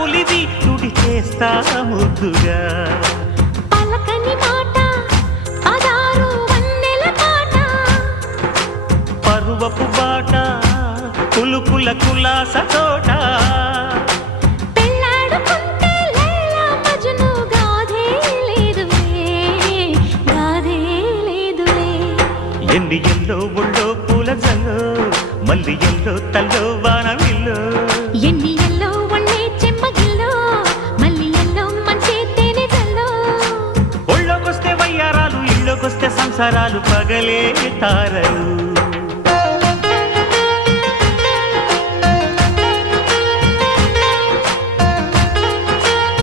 ఉలివి తుడి చేస్తా ముద్దుగా పలకని మాట పదారు వన్నెల పాట పరువపు బాట కులుకుల కులాస తోట పెళ్ళాడుకుంటే లైలా మజ్ను గాథే లేదులే ఎన్ని ఎల్లో ఒళ్ళో పూల జల్లో మల్లి ఎల్లో తల్లో వానవిల్లో ఎన్ని ఎల్లో వన్నే చెమ్మగిల్లో మల్లి ఎల్లో మంచి తేనె జల్లో ఒళ్ళోకొస్తే వయ్యారాలు ఇళ్ళోకొస్తే సంసారాలు పగలే తారలు